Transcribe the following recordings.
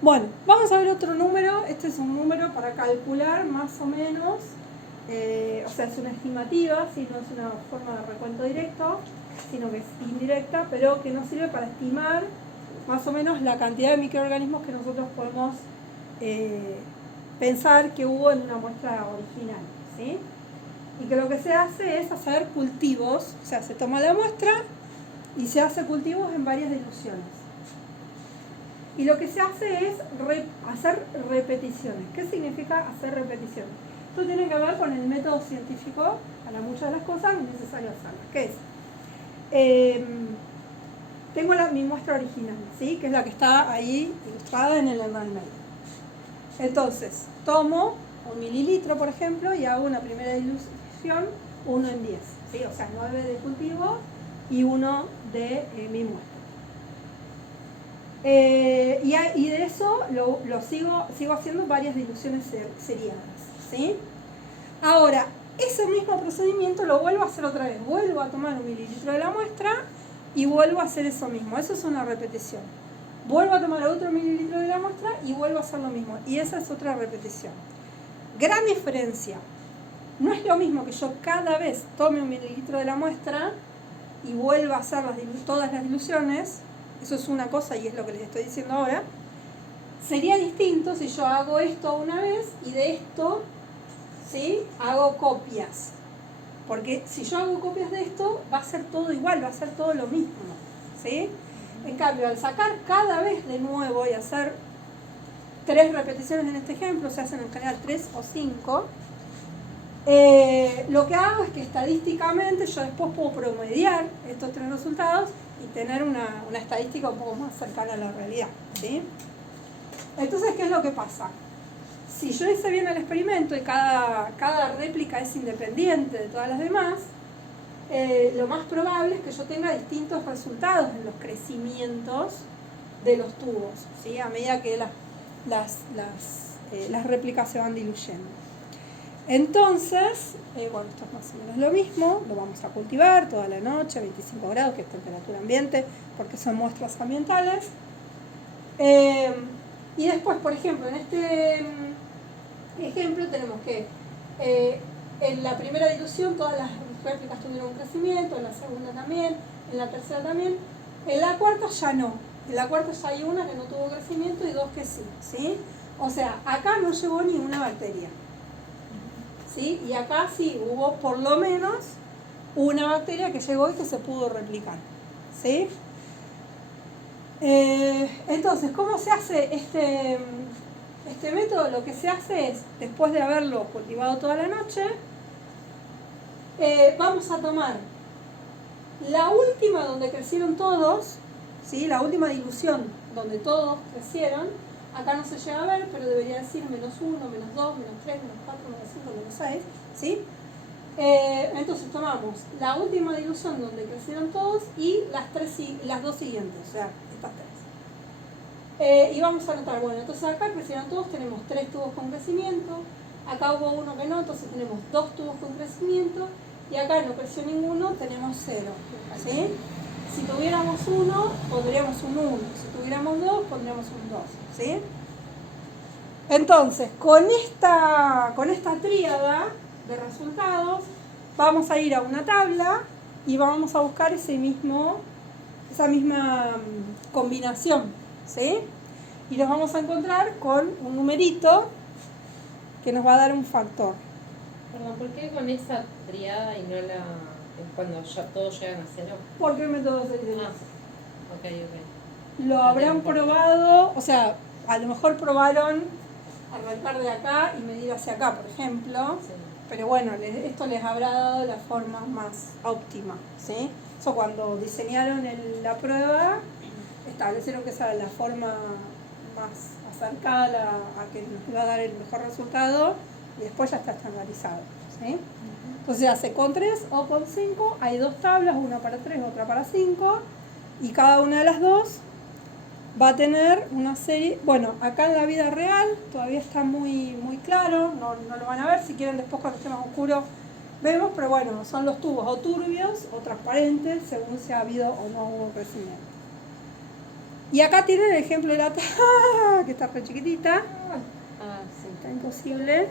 Bueno, vamos a ver otro número. Este es un número para calcular más o menos, o sea, es una estimativa, si no es una forma de recuento directo, sino que es indirecta, pero que nos sirve para estimar más o menos la cantidad de microorganismos que nosotros podemos pensar que hubo en una muestra original, ¿sí? Y que lo que se hace es hacer cultivos, o sea, se toma la muestra y se hace cultivos en varias diluciones. Y lo que se hace es hacer repeticiones. ¿Qué significa hacer repeticiones? Esto tiene que ver con el método científico. Para muchas de las cosas es necesario hacerlas. ¿Qué es? Tengo mi muestra original, ¿sí? Que es la que está ahí ilustrada en el enrolment. Entonces, tomo 1 mililitro, por ejemplo, y hago una primera dilución 1 en 10. ¿Sí? O sea, 9 de cultivo y 1 de mi muestra. Y de eso lo sigo haciendo varias diluciones seriadas, ¿sí? Ahora, ese mismo procedimiento lo vuelvo a hacer otra vez. Vuelvo a tomar 1 mililitro de la muestra y vuelvo a hacer eso mismo. Eso es una repetición. Vuelvo a tomar otro mililitro de la muestra y vuelvo a hacer lo mismo. Y esa es otra repetición. Gran diferencia. No es lo mismo que yo cada vez tome 1 mililitro de la muestra y vuelva a hacer todas las diluciones. Eso es una cosa y es lo que les estoy diciendo ahora. Sería distinto si yo hago esto una vez y de esto, ¿sí?, hago copias. Porque si yo hago copias de esto, va a ser todo igual, va a ser todo lo mismo, ¿sí? En cambio, al sacar cada vez de nuevo y hacer 3 repeticiones en este ejemplo, se hacen en general 3 o 5, lo que hago es que estadísticamente yo después puedo promediar estos 3 resultados y tener una estadística un poco más cercana a la realidad, ¿sí? Entonces, ¿qué es lo que pasa? Si yo hice bien el experimento y cada réplica es independiente de todas las demás, lo más probable es que yo tenga distintos resultados en los crecimientos de los tubos, ¿sí? A medida que las réplicas se van diluyendo. Entonces, bueno, esto es más o menos lo mismo, lo vamos a cultivar toda la noche, 25 grados, que es temperatura ambiente, porque son muestras ambientales. Y después, por ejemplo, en este ejemplo tenemos que en la primera dilución todas las réplicas tuvieron un crecimiento, en la segunda también, en la tercera también, en la cuarta ya no. En la cuarta ya hay una que no tuvo crecimiento y 2 que sí, ¿sí? O sea, acá no llegó ninguna bacteria, ¿sí? Y acá sí hubo por lo menos una bacteria que llegó y que se pudo replicar, ¿sí? Entonces, ¿cómo se hace este método? Lo que se hace es, después de haberlo cultivado toda la noche, vamos a tomar la última donde crecieron todos, ¿sí? La última dilución donde todos crecieron. Acá no se llega a ver, pero debería decir -1, -2, -3, -4, -5, -6, ¿sí? Entonces tomamos la última dilución donde crecieron todos y las 2 siguientes, o sea, estas 3. Y vamos a anotar, bueno, entonces acá crecieron todos, tenemos 3 tubos con crecimiento, acá hubo uno que no, entonces tenemos 2 tubos con crecimiento, y acá no creció ninguno, tenemos 0, ¿sí? Si tuviéramos 1, pondríamos un 1, si tuviéramos 2, pondríamos un 2, ¿sí? Entonces, con esta tríada de resultados, vamos a ir a una tabla y vamos a buscar esa misma combinación, ¿sí? Y nos vamos a encontrar con un numerito que nos va a dar un factor. Perdón, ¿por qué con esa triada y no cuando ya todos llegan a 0? Porque el método se dice. Ok. Lo habrán probado, o sea, a lo mejor probaron arrancar de acá y medir hacia acá, por ejemplo, sí. Pero bueno, esto les habrá dado la forma más óptima, ¿sí? Eso cuando diseñaron la prueba, establecieron que esa era la forma más acercada a que nos iba a dar el mejor resultado y después ya está estandarizado, ¿sí? Entonces se hace con 3 o con 5, hay 2 tablas, una para 3, otra para 5, y cada una de las 2 va a tener una serie. Bueno, acá en la vida real todavía está muy, muy claro, no lo van a ver, si quieren después cuando esté más oscuro vemos, pero bueno, son los tubos o turbios o transparentes según si ha habido o no hubo crecimiento. Y acá tienen el ejemplo de la que está re chiquitita, Ah, sí. está imposible.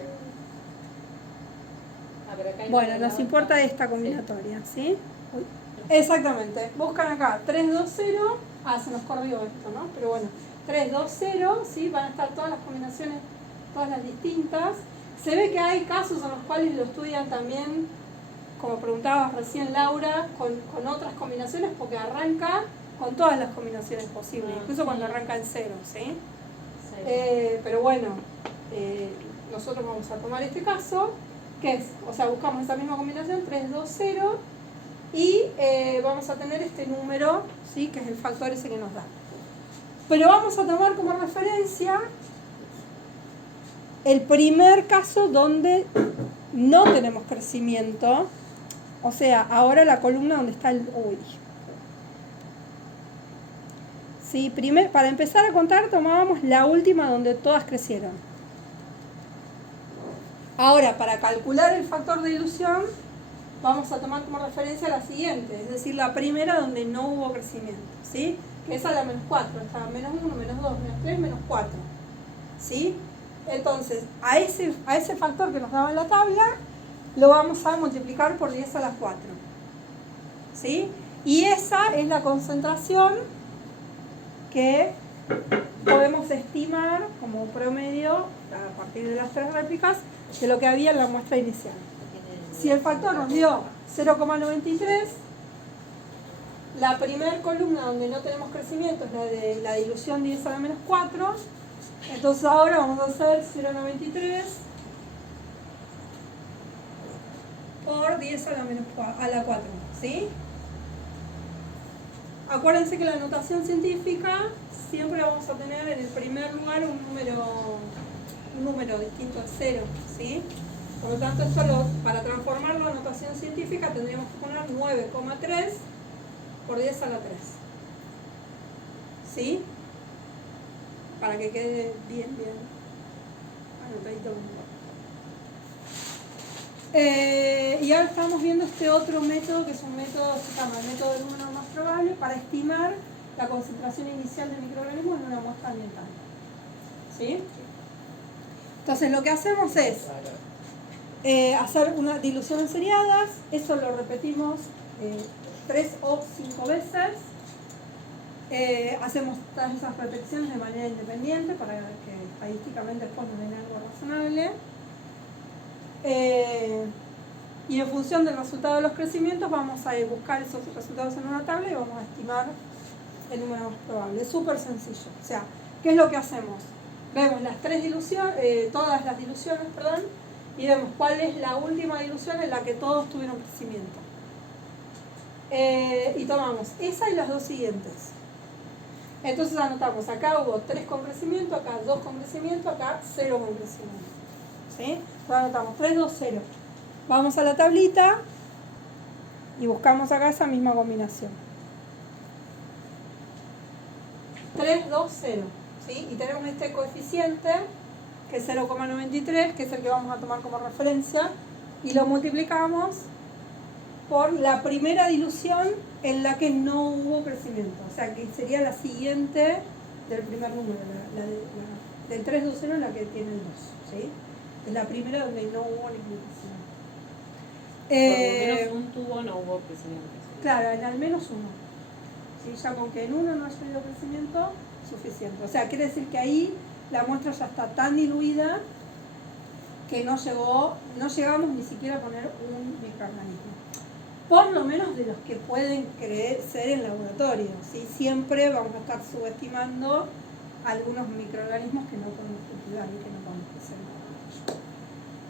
Ah, pero acá hay Bueno, una nos otra. importa esta combinatoria, ¿sí? Uy. Exactamente. Buscan acá 3, 2, 0. Ah, se nos corrió esto, ¿no? Pero bueno, 3, 2, 0, ¿sí? Van a estar todas las combinaciones, todas las distintas. Se ve que hay casos en los cuales lo estudian también, como preguntabas recién Laura, con otras combinaciones, porque arranca con todas las combinaciones posibles, incluso cuando arranca en 0, ¿sí? Sí. Pero bueno, nosotros vamos a tomar este caso, que es, o sea, buscamos esa misma combinación, 3, 2, 0, y vamos a tener este número, ¿sí? Que es el factor ese que nos da. Pero vamos a tomar como referencia el primer caso donde no tenemos crecimiento, o sea, ahora la columna donde está el uy. Sí, para empezar a contar tomábamos la última donde todas crecieron. Ahora, para calcular el factor de dilución, vamos a tomar como referencia la siguiente, es decir, la primera donde no hubo crecimiento, ¿sí? Que es a la menos 4, estaba menos 1, menos 2, menos 3, menos 4, ¿sí? Entonces, a ese factor que nos daba en la tabla, lo vamos a multiplicar por 10 a la 4, ¿sí? Y esa es la concentración que podemos estimar como promedio, a partir de las 3 réplicas, de lo que había en la muestra inicial. Si el factor nos dio 0,93, la primera columna donde no tenemos crecimiento es la de la dilución 10 a la menos 4, entonces ahora vamos a hacer 0,93 por 10 a la menos 4, ¿sí? Acuérdense que la notación científica siempre vamos a tener en el primer lugar un número distinto a 0, ¿sí? Por lo tanto, para transformarlo a notación científica tendríamos que poner 9,3 por 10 a la 3, ¿sí? Para que quede bien anotadito. Y ahora estamos viendo este otro método, que es un método, se llama el método del número más probable, para estimar la concentración inicial de microorganismos en una muestra ambiental, ¿sí? Entonces lo que hacemos es hacer una dilución en seriadas, eso lo repetimos 3 o 5 veces, hacemos todas esas repeticiones de manera independiente para que estadísticamente después nos den algo razonable. Y en función del resultado de los crecimientos vamos a buscar esos resultados en una tabla y vamos a estimar el número más probable. Es súper sencillo. O sea, ¿qué es lo que hacemos? Vemos las todas las diluciones, y vemos cuál es la última dilución en la que todos tuvieron crecimiento. Y tomamos esa y las dos siguientes. Entonces anotamos, acá hubo 3 con crecimiento, acá 2 con crecimiento, acá 0 con crecimiento, ¿sí? Entonces anotamos 3, 2, 0. Vamos a la tablita y buscamos acá esa misma combinación. 3, 2, 0, ¿sí? Y tenemos este coeficiente, que es 0,93, que es el que vamos a tomar como referencia, y lo multiplicamos por la primera dilución en la que no hubo crecimiento, o sea que sería la siguiente del primer número, del 3, 2, 0 en la que tiene el 2, ¿sí? Es la primera donde no hubo ningún crecimiento. Por lo menos un tubo no hubo crecimiento. Claro, en al menos uno. ¿Sí? Ya con que en uno no haya habido crecimiento, suficiente. O sea, quiere decir que ahí la muestra ya está tan diluida que no llegamos ni siquiera a poner un microorganismo. Por lo menos de los que pueden ser en laboratorio, ¿sí? Siempre vamos a estar subestimando algunos microorganismos que no podemos cultivar y que no podemos crecer en laboratorio.